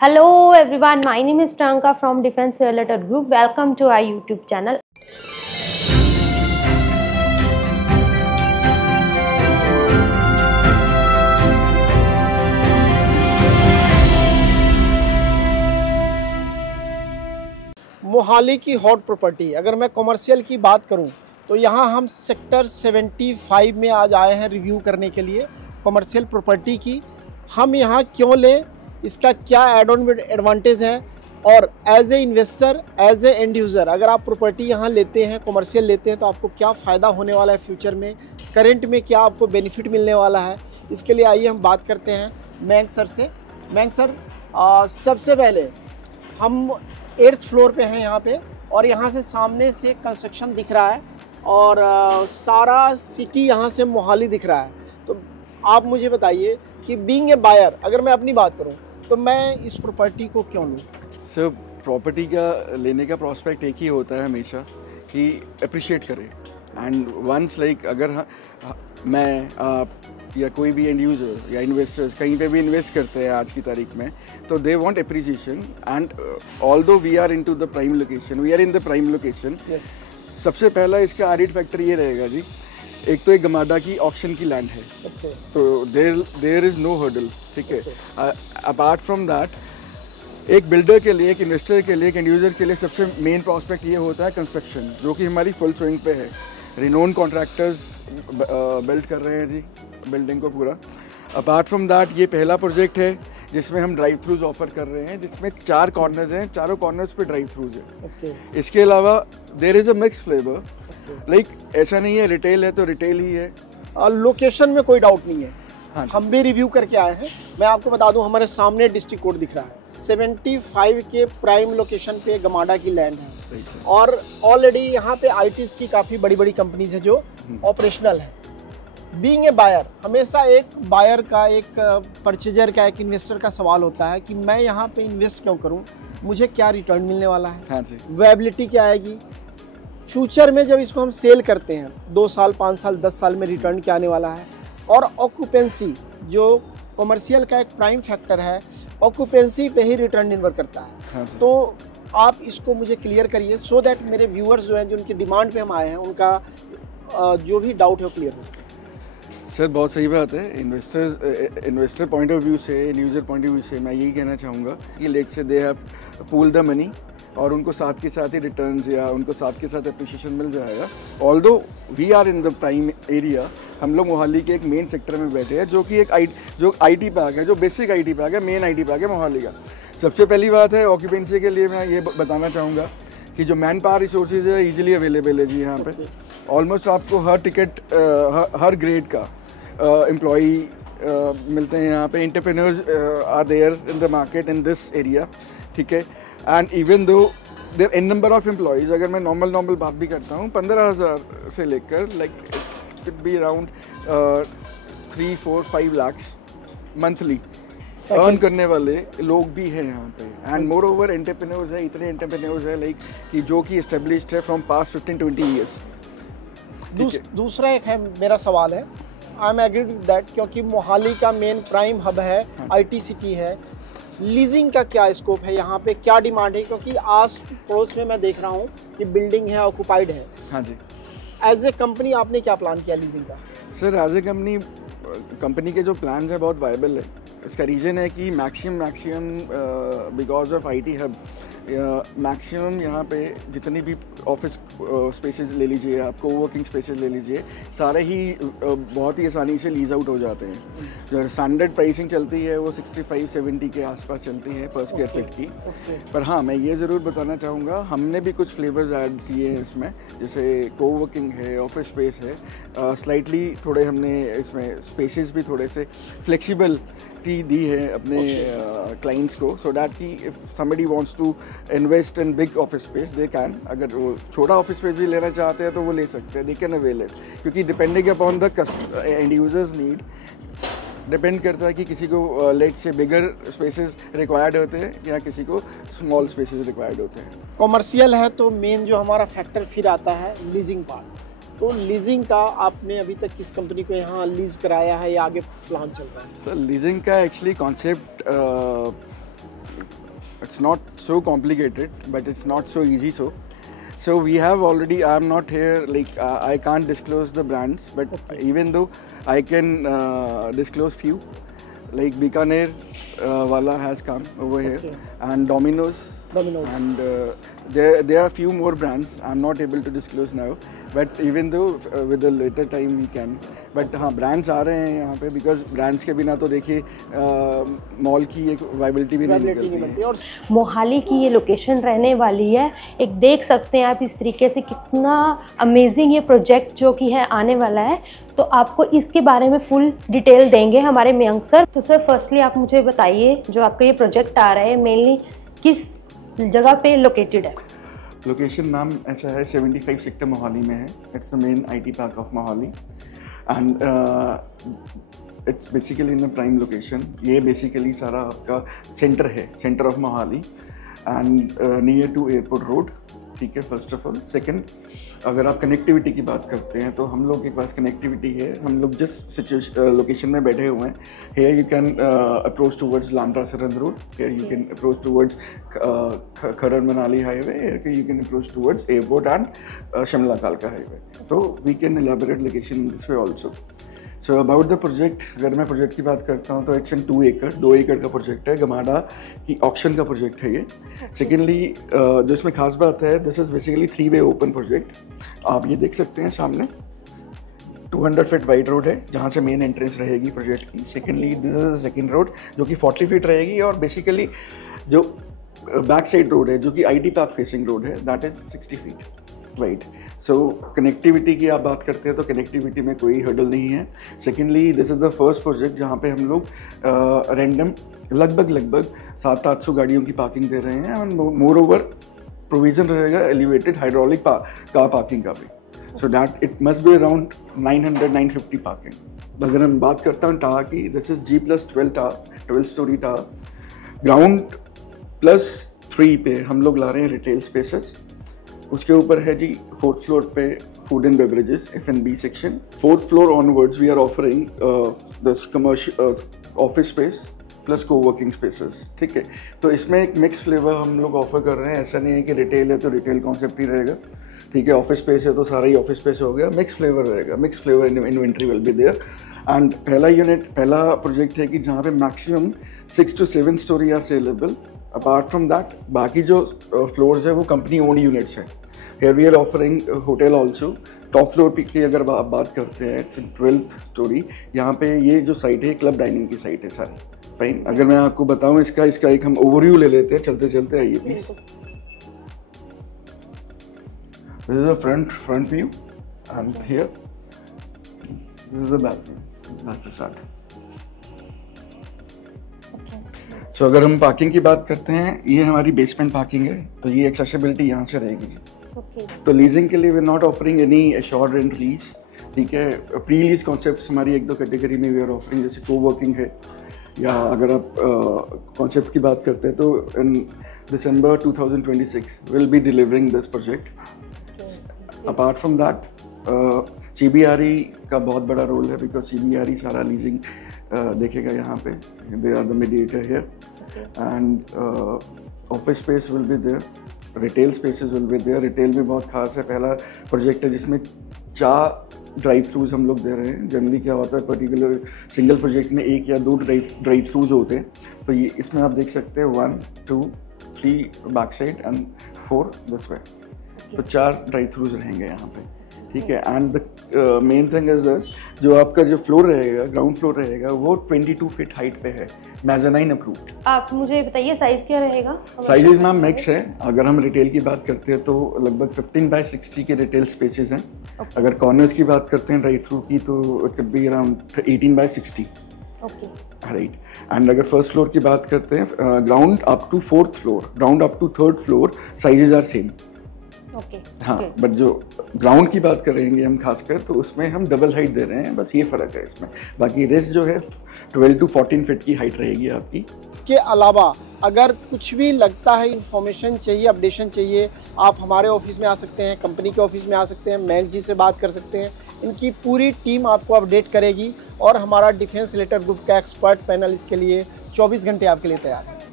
Hello everyone, my name is Priyanka from Defense Realtor Group. Welcome to our YouTube channel. Mohali की hot property, अगर मैं commercial की बात करूं तो यहां हम सेक्टर 75 में आज आए हैं रिव्यू करने के लिए कॉमर्शियल प्रॉपर्टी की। हम यहां क्यों लें, इसका क्या एड ऑन एडवांटेज है, और as a investor, as a end user अगर आप प्रॉपर्टी यहां लेते हैं, कॉमर्शियल लेते हैं, तो आपको क्या फ़ायदा होने वाला है फ्यूचर में, करंट में क्या आपको बेनिफिट मिलने वाला है। इसके लिए आइए हम बात करते हैं मयंक सर से। मयंक सर, सबसे पहले हम 8th फ्लोर पे हैं यहाँ पे, और यहाँ से सामने से कंस्ट्रक्शन दिख रहा है और सारा सिटी यहाँ से मोहाली दिख रहा है। तो आप मुझे बताइए कि बीइंग ए बायर, अगर मैं अपनी बात करूँ तो मैं इस प्रॉपर्टी को क्यों लूँ? सर, प्रॉपर्टी का लेने का प्रोस्पेक्ट एक ही होता है हमेशा कि अप्रिशिएट करें। एंड वंस लाइक अगर मैं आप या कोई भी एंड यूज़र या इन्वेस्टर्स कहीं पे भी इन्वेस्ट करते हैं आज की तारीख में, तो they want appreciation. And although we are into the prime location, we are in the prime location. सबसे पहला इसका एडिड फैक्टर ये रहेगा जी, एक तो एक गमाडा की ऑक्शन की लैंड है, तो देयर इज़ नो हर्डल, ठीक है। अपार्ट फ्रॉम दैट, एक बिल्डर के लिए, एक इन्वेस्टर के लिए, एक एंड यूज़र के लिए सबसे मेन प्रॉस्पेक्ट ये होता है कंस्ट्रक्शन, जो कि हमारी फुल स्विंग पे है। रिनोन कॉन्ट्रैक्टर्स बिल्ड कर रहे हैं जी बिल्डिंग को पूरा। अपार्ट फ्रॉम दैट, ये पहला प्रोजेक्ट है जिसमें हम ड्राइव थ्रूज ऑफर कर रहे हैं, जिसमें 4 कॉर्नर्स हैं, चारों कॉर्नर्स पे ड्राइव थ्रूज है। इसके अलावा there is a mix flavour, like ऐसा नहीं है रिटेल है तो रिटेल ही है। लोकेशन में कोई डाउट नहीं है। हाँ, हम भी रिव्यू करके आए हैं। मैं आपको बता दूं, हमारे सामने डिस्ट्रिक्ट कोड दिख रहा है, 75 के प्राइम लोकेशन पे गमाडा की लैंड है, और ऑलरेडी यहाँ पे आईटीज की काफ़ी बड़ी बड़ी कंपनीज है जो ऑपरेशनल है। बीइंग ए बायर, हमेशा एक बायर का, एक परचेजर का, एक इन्वेस्टर का सवाल होता है कि मैं यहाँ पे इन्वेस्ट क्यों करूँ, मुझे क्या रिटर्न मिलने वाला है। हाँ जी, वेबिलिटी क्या आएगी फ्यूचर में, जब इसको हम सेल करते हैं 2 साल, 5 साल, 10 साल में रिटर्न क्या आने वाला है। और ऑक्यूपेंसी, जो कॉमर्शियल का एक प्राइम फैक्टर है, ऑक्यूपेंसी पे ही रिटर्न निर्भर करता है। हाँ, तो आप इसको मुझे क्लियर करिए, सो दैट मेरे व्यूअर्स जो हैं, जो उनकी डिमांड पे हम आए हैं, उनका जो भी डाउट है वो क्लियर हो सके। सर बहुत सही बात है। इन्वेस्टर पॉइंट ऑफ व्यू से, यूज़र पॉइंट ऑफ व्यू से मैं यही कहना चाहूँगा कि लेट से they have pool the money, और उनको साथ के साथ ही रिटर्न्स या उनको साथ के साथ अप्रिशिएशन मिल जाएगा। Although we are in the prime area, हम लोग मोहाली के एक मेन सेक्टर में बैठे हैं, जो कि एक आईटी पार्क है, जो बेसिक आईटी पार्क है, मेन आईटी पार्क है मोहाली का। सबसे पहली बात है ऑक्यूपेंसी के लिए मैं ये बताना चाहूँगा कि जो मैन पावर रिसोर्सेज है ईजिली अवेलेबल है जी यहाँ पे। ऑलमोस्ट आपको हर टिकट, हर ग्रेड का एम्प्लॉई मिलते हैं यहाँ पे। Entrepreneurs are there in the market in this area, ठीक है। And even though there an number of employees, अगर मैं नॉर्मल बात भी करता हूँ, 15,000 से लेकर like it could be around 3, 4, 5 lakhs monthly earn करने वाले लोग भी हैं यहाँ पे। एंड मोर ओवर एंटरप्रेन्योर्स है, इतने एंटरप्रेन्योर्स है लाइक कि जो कि एस्टेब्लिश्ड है फ्रॉम पास्ट 15-20 ईयर्स। दूसरा एक है मेरा सवाल है, I am agree with that, क्योंकि मोहाली का मेन प्राइम हब है, आईटी सिटी है। लीजिंग का क्या स्कोप है यहाँ पे, क्या डिमांड है, क्योंकि आस पड़ोस में मैं देख रहा हूँ कि बिल्डिंग है, ऑक्यूपाइड है। हाँ जी। एज ए कंपनी आपने क्या प्लान किया लीजिंग का? सर एज ए कंपनी के जो प्लान्स है बहुत वायबल है। इसका रीज़न है कि maximum because of IT hub, maximum यहाँ पे जितनी भी ऑफिस स्पेसेस ले लीजिए, आप कोवर्किंग स्पेसेस ले लीजिए, सारे ही बहुत ही आसानी से लीज आउट हो जाते हैं। जो स्टैंडर्ड प्राइसिंग चलती है वो 65-70 के आसपास चलती है पर स्क्वायर फीट की। पर हाँ, मैं ये ज़रूर बताना चाहूँगा, हमने भी कुछ फ्लेवर्स ऐड किए हैं इसमें, जैसे कोवर्किंग है, ऑफिस स्पेस है, स्लाइटली थोड़े हमने इसमें स्पेसेस भी थोड़े से फ्लेक्सिबल दी है अपने क्लाइंट्स को, सो दैट कि if somebody wants to invest in big office space they can. अगर वो छोटा ऑफिस स्पेस भी लेना चाहते हैं तो वो ले सकते हैं, दे कैन अवेल इट, क्योंकि depending upon the end users need depend करता है कि किसी को लेट से बिगर स्पेसेस रिक्वायर्ड होते हैं या किसी को स्मॉल स्पेसेस रिक्वायर्ड होते हैं। कॉमर्शियल है तो मेन जो हमारा फैक्टर फिर आता है लीजिंग पार्ट। तो लीजिंग का आपने अभी तक किस कंपनी को यहाँ लीज कराया है या आगे प्लान चल रहा है? सर लीजिंग का actually concept it's not so complicated, but it's not so easy. So we have already. I'm not here like I can't disclose the brands, but even though I can disclose few, like Bikaner wala has come over here, and Domino's. And there are few more brands. I'm not able to disclose now, but even though with a later time we can. But हाँ brands आ रहे हैं यहाँ पे, because brands के बिना तो देखिए mall की एक वाइबिलिटी भी नहीं निकलती है। मोहाली की ये लोकेशन रहने वाली है, एक देख सकते हैं आप इस तरीके से कितना अमेजिंग ये प्रोजेक्ट जो कि है आने वाला है। तो आपको इसके बारे में फुल डिटेल देंगे हमारे मयंक सर। तो सर फर्स्टली आप मुझे बताइए जो आपका ये प्रोजेक्ट आ रहा है मेनली किस जगह पे लोकेटेड है? लोकेशन नाम ऐसा है 75 सेक्टर मोहाली में है। It's the main IT park of Mohali and it's basically in the prime location. ये बेसिकली सारा आपका सेंटर है, centre of Mohali and near to airport road. ठीक है, फर्स्ट ऑफ ऑल। सेकंड, अगर आप कनेक्टिविटी की बात करते हैं तो हम लोग के पास कनेक्टिविटी है। हम लोग जिस लोकेशन में बैठे हुए हैं, here you can approach towards Landra Sarhad road, here you can approach towards Kharar Manali highway, here you can approach towards airport and Shimla कालका हाईवे। तो we can elaborate location in this way also. So about the project, अगर मैं project की बात करता हूँ तो it's in 2 एकड़, 2 एकड़ का प्रोजेक्ट है। गमाडा की ऑक्शन का प्रोजेक्ट है ये। सेकेंडली जो इसमें खास बात है, दिस इज़ बेसिकली 3-वे ओपन प्रोजेक्ट। आप ये देख सकते हैं सामने 200 फीट वाइड रोड है जहाँ से मेन एंट्रेंस रहेगी प्रोजेक्ट की। Secondly this is second road जो कि 40 फीट रहेगी, और बेसिकली जो बैक साइड रोड है जो कि IT पार्क फेसिंग रोड है, that is 60 feet wide. So connectivity की आप बात करते हैं तो कनेक्टिविटी में कोई हर्डल नहीं है। Secondly this is the first project जहाँ पे हम लोग रैंडम लगभग 700-800 गाड़ियों की पार्किंग दे रहे हैं, और मोर ओवर प्रोविज़न रहेगा एलिवेटेड हाइड्रोलिक कार पार्किंग का भी। So that it must be around 900-950 parking. अगर हम बात करता हूँ टावर की, this is G+12 tower, 12 story tower. Ground +3 पे हम लोग ला रहे हैं रिटेल स्पेसेस। उसके ऊपर है जी 4th फ्लोर पे food and beverages F&B section. 4th floor onwards we are offering this commercial office space plus coworking spaces. ठीक है, तो इसमें एक मिक्स फ्लेवर हम लोग ऑफर कर रहे हैं। ऐसा नहीं है कि रिटेल है तो रिटेल कॉन्सेप्ट ही रहेगा। ठीक है, ऑफिस स्पेस है तो सारा ही ऑफिस स्पेस हो गया। मिक्स फ्लेवर रहेगा, mix flavour inventory will be there. And पहला प्रोजेक्ट है कि जहाँ पे maximum 6 to 7 storey are saleable. Apart from that बाकी जो फ्लोर्स है वो कंपनी ओन यूनिट्स हैं। Here we are offering hotel also. Top floor की अगर आप बात करते हैं, इट्स 12th स्टोरी। यहाँ पे ये जो साइट है क्लब डाइनिंग की साइट है सारी। फाइन, अगर मैं आपको बताऊँ इसका एक हम ओवरव्यू ले लेते हैं चलते चलते। आइए please. This is the front view and here this is the back view. So अगर हम पार्किंग की बात करते हैं, ये हमारी बेसमेंट पार्किंग है, तो ये एक्सेसिबिलिटी यहाँ से रहेगी। तो लीजिंग के लिए we are not offering any assured rent lease. ठीक है, प्री लीज कॉन्सेप्ट्स हमारी 1-2 कैटेगरी में वी आर ऑफरिंग, जैसे कोवर्किंग है, या अगर आप कॉन्सेप्ट की बात करते हैं तो इन December 2026 will be delivering this project. Apart from that CBRE का बहुत बड़ा रोल है, बिकॉज CBRE सारा लीजिंग देखेगा यहाँ पे। They are the mediator here and office space will be there, retail spaces will be there. Retail में बहुत खास है, पहला प्रोजेक्ट है जिसमें 4 ड्राइव थ्रूज हम लोग दे रहे हैं। जनरली क्या होता है, पर्टिकुलर सिंगल प्रोजेक्ट में 1 या 2 ड्राइव थ्रूज होते हैं, तो ये इसमें आप देख सकते हैं 1, 2, 3 back side and 4 this way. तो 4 ड्राइव थ्रूज रहेंगे यहाँ पे। ठीक है, and the main thing is this, जो आपका जो फ्लोर रहेगा, ग्राउंड फ्लोर रहेगा, वो 22 फीट हाइट पे है, मेज़ानाइन अप्रूव्ड। आप मुझे बताइए साइज क्या रहेगा? साइजेज मैम मिक्स है। अगर हम रिटेल की बात करते हैं तो लगभग 15x60 के रिटेल स्पेसेस हैं। अगर कॉर्नर्स की बात करते हैं ड्राइव थ्रू की, तो it can be around 18x60। Right, and अगर फर्स्ट फ्लोर की बात करते हैं, ground up to 4th floor, ground up to 3rd floor sizes are same. हाँ, बट जो ग्राउंड की बात करेंगे हम खासकर, तो उसमें हम डबल हाइट दे रहे हैं, बस ये फ़र्क है इसमें। बाकी रेस्ट जो है 12 to 14 फीट की हाइट रहेगी आपकी। इसके अलावा अगर कुछ भी लगता है, इंफॉर्मेशन चाहिए, अपडेशन चाहिए, आप हमारे ऑफिस में आ सकते हैं, कंपनी के ऑफिस में आ सकते हैं, मयंक जी से बात कर सकते हैं। इनकी पूरी टीम आपको अपडेट करेगी, और हमारा डिफेंस रिलेटेड ग्रुप का एक्सपर्ट पैनल इसके लिए 24 घंटे आपके लिए तैयार है।